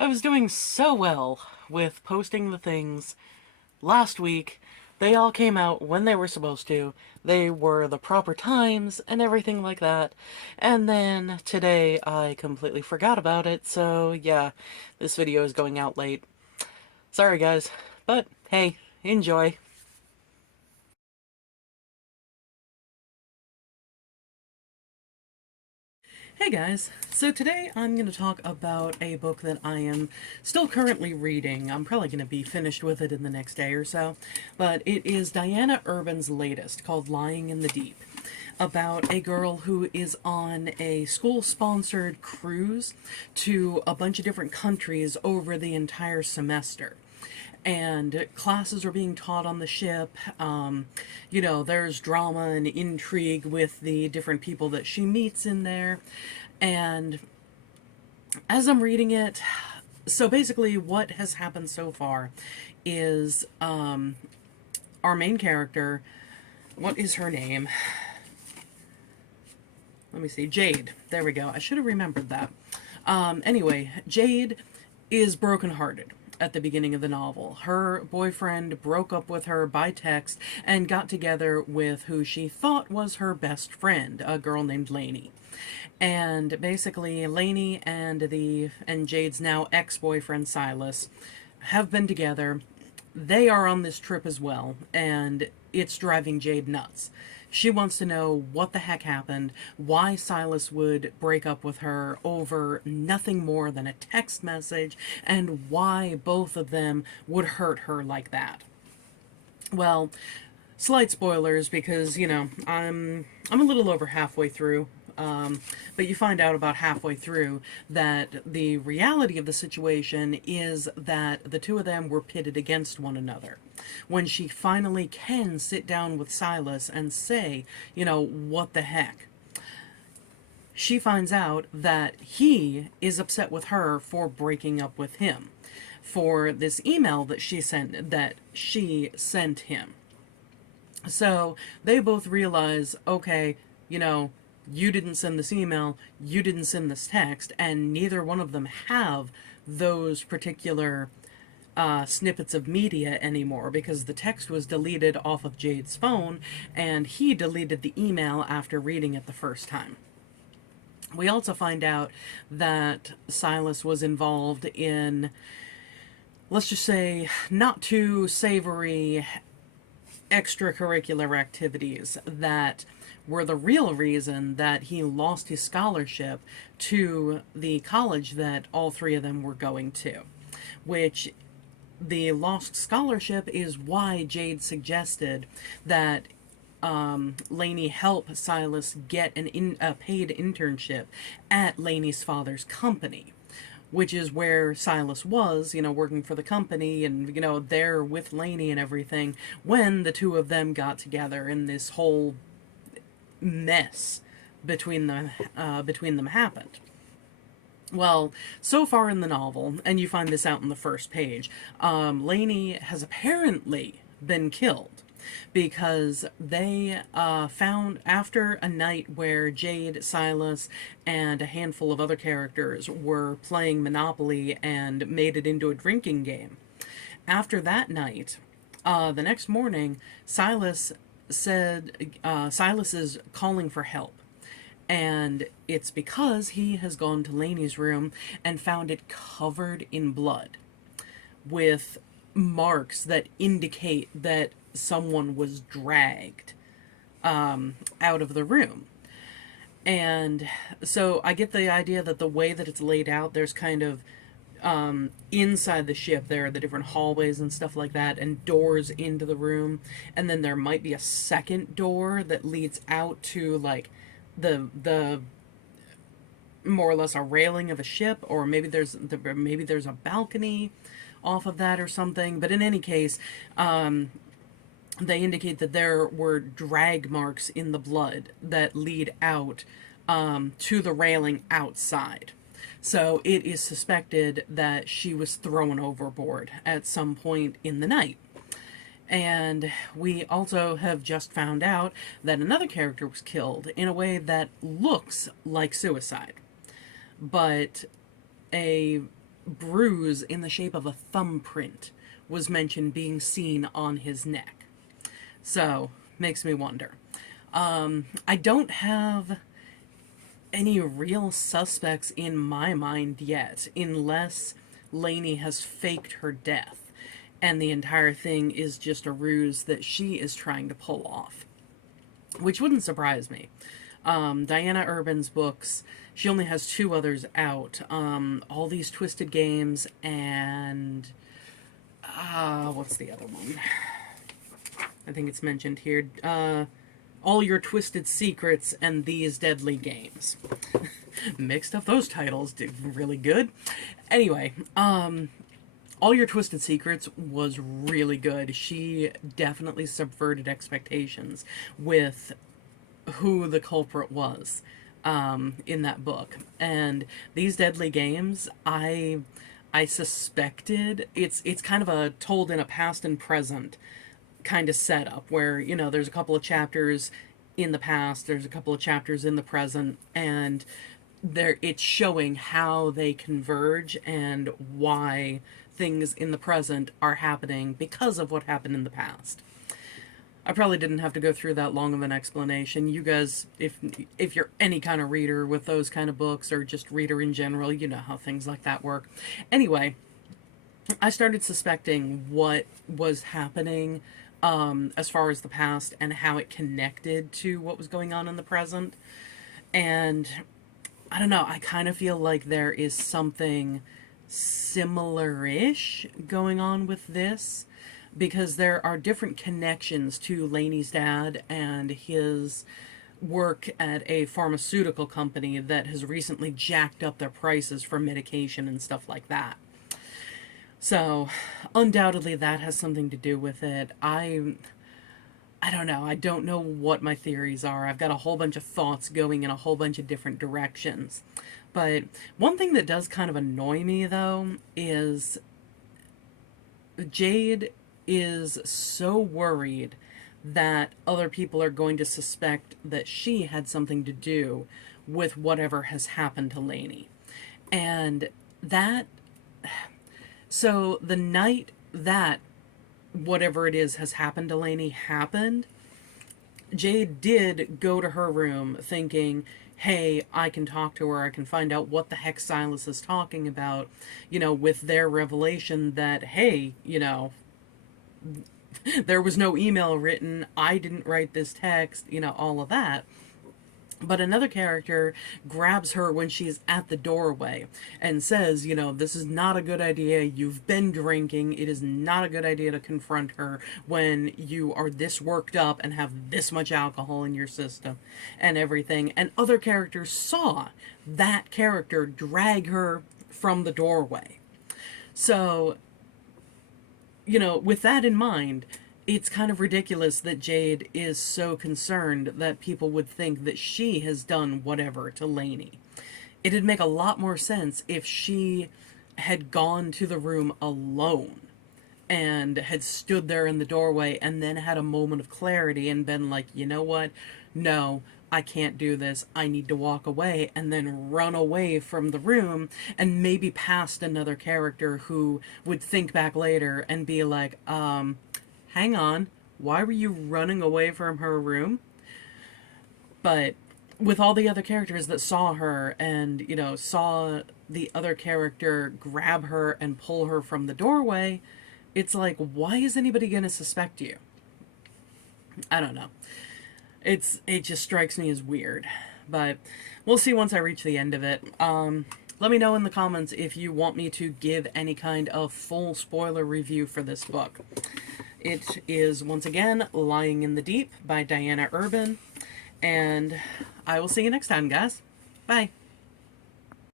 I was doing so well with posting the things last week. They all came out when they were supposed to. They were the proper times and everything like that. And then today I completely forgot about it, so yeah, this video is going out late. Sorry guys, but hey, enjoy. Hey guys, so today I'm going to talk about a book that I am still currently reading. I'm probably going to be finished with it in the next day or so, but it is Diana Urban's latest, called Lying in the Deep, about a girl who is on a school-sponsored cruise to a bunch of different countries over the entire semester. And classes are being taught on the ship. There's drama and intrigue with the different people that she meets in there. And as I'm reading it, so basically what has happened so far is our main character, what is her name? Let me see, Jade. There we go. I should have remembered that. Anyway, Jade is brokenhearted at the beginning of the novel. Her boyfriend broke up with her by text and got together with who she thought was her best friend, a girl named Lainey. And basically, Lainey and Jade's now ex-boyfriend Silas have been together. They are on this trip as well, and it's driving Jade nuts. She wants to know what the heck happened, why Silas would break up with her over nothing more than a text message, and why both of them would hurt her like that. Well, slight spoilers because, I'm a little over halfway through. But you find out about halfway through that the reality of the situation is that the two of them were pitted against one another. When she finally can sit down with Silas and say, what the heck? She finds out that he is upset with her for breaking up with him, for this email that she sent him. So they both realize, okay, you didn't send this email, you didn't send this text, and neither one of them have those particular snippets of media anymore because the text was deleted off of Jade's phone and he deleted the email after reading it the first time. We also find out that Silas was involved in, let's just say, not too savory extracurricular activities that were the real reason that he lost his scholarship to the college that all three of them were going to. Which, the lost scholarship is why Jade suggested that Lainey help Silas get a paid internship at Lainey's father's company, which is where Silas was, working for the company and, there with Lainey and everything when the two of them got together and this whole mess between them happened. Well, so far in the novel, and you find this out in the first page, Lainey has apparently been killed because they found, after a night where Jade, Silas, and a handful of other characters were playing Monopoly and made it into a drinking game. After that night, the next morning, Silas is calling for help. And it's because he has gone to Lainey's room and found it covered in blood with marks that indicate that someone was dragged out of the room. And so I get the idea that the way that it's laid out, there's kind of inside the ship there are the different hallways and stuff like that and doors into the room, and then there might be a second door that leads out to like the more or less a railing of a ship, or maybe there's a balcony off of that or something. But in any case, they indicate that there were drag marks in the blood that lead out to the railing outside. So it is suspected that she was thrown overboard at some point in the night. And we also have just found out that another character was killed in a way that looks like suicide. But a bruise in the shape of a thumbprint was mentioned being seen on his neck. So, makes me wonder. I don't have any real suspects in my mind yet, unless Lainey has faked her death, and the entire thing is just a ruse that she is trying to pull off. Which wouldn't surprise me. Diana Urban's books, she only has two others out. All These Twisted Games and... what's the other one? I think it's mentioned here. All Your Twisted Secrets and These Deadly Games. Mixed up those titles, did really good. Anyway, All Your Twisted Secrets was really good. She definitely subverted expectations with who the culprit was in that book. And These Deadly Games, I suspected it's kind of a told in a past and present kind of setup where, you know, there's a couple of chapters in the past, there's a couple of chapters in the present, and it's showing how they converge and why things in the present are happening because of what happened in the past. I probably didn't have to go through that long of an explanation. You guys, if you're any kind of reader with those kind of books, or just reader in general, you know how things like that work. Anyway, I started suspecting what was happening as far as the past and how it connected to what was going on in the present. And I don't know, I kind of feel like there is something similar-ish going on with this, because there are different connections to Lainey's dad and his work at a pharmaceutical company that has recently jacked up their prices for medication and stuff like that. So, undoubtedly that has something to do with it. I don't know. I don't know what my theories are. I've got a whole bunch of thoughts going in a whole bunch of different directions. But one thing that does kind of annoy me, though, is Jade is so worried that other people are going to suspect that she had something to do with whatever has happened to Lainey. And that... So the night that whatever it is has happened to Lainey happened, Jade did go to her room thinking, hey, I can talk to her, I can find out what the heck Silas is talking about, you know, with their revelation that, hey, you know, there was no email written, I didn't write this text, you know, all of that. But another character grabs her when she's at the doorway and says, you know, this is not a good idea. You've been drinking. It is not a good idea to confront her when you are this worked up and have this much alcohol in your system and everything. And other characters saw that character drag her from the doorway. So, you know, with that in mind, it's kind of ridiculous that Jade is so concerned that people would think that she has done whatever to Lainey. It'd make a lot more sense if she had gone to the room alone and had stood there in the doorway and then had a moment of clarity and been like, you know what? No, I can't do this. I need to walk away, and then run away from the room and maybe past another character who would think back later and be like, hang on, why were you running away from her room? But with all the other characters that saw her and, you know, saw the other character grab her and pull her from the doorway, it's like, why is anybody gonna suspect you? I don't know. It just strikes me as weird. But we'll see once I reach the end of it. Let me know in the comments if you want me to give any kind of full spoiler review for this book. It is, once again, Lying in the Deep by Diana Urban. And I will see you next time, guys. Bye.